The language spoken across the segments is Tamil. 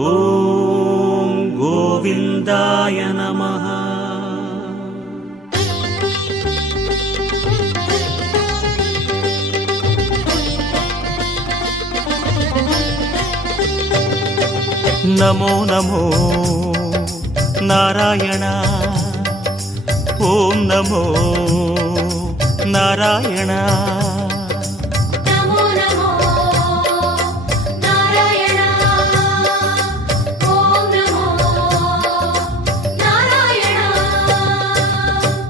ॐ गोविन्दाय नमः नमो नमो नारायण ॐ नमो नारायण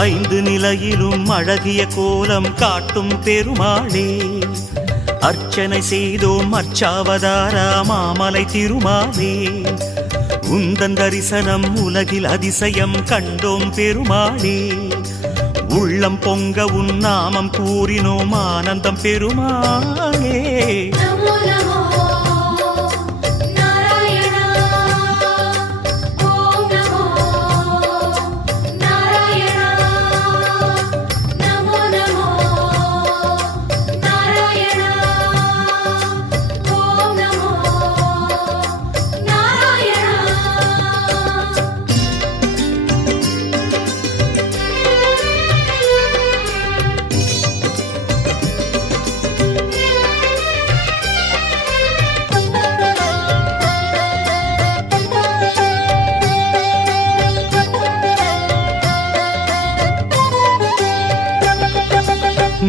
ஐந்து நிலையிலும் அழகிய கோலம் காட்டும் பெருமாளே அர்ச்சனை செய்தோம் அர்ச்சாவதாரா மாமலை திருமாவே உந்தன் தரிசனம் உலகில் அதிசயம் கண்டோம் பெருமாளே உள்ளம் பொங்க உன் நாமம் கூறினோம் ஆனந்தம் பெருமாளே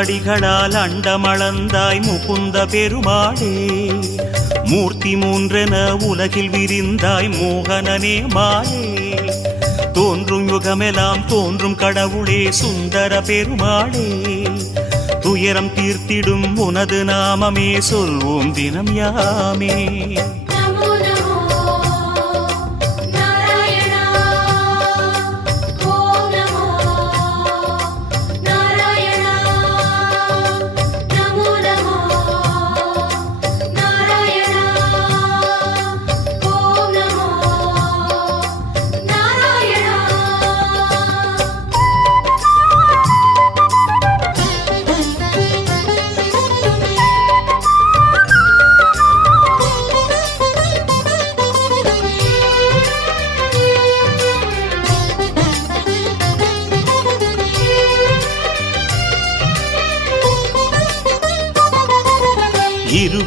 முத்தடிகளால் அண்டமளந்தாய் முகுந்த பெருமாளே மூர்த்தி மூன்றென உலகில் விரிந்தாய் மோகனனே மாளே தோன்றும் யுகமெல்லாம் தோன்றும் கடவுளே சுந்தர பெருமாளே துயரம் தீர்த்திடும் உனது நாமமே சொல்வோம் தினம் யாமே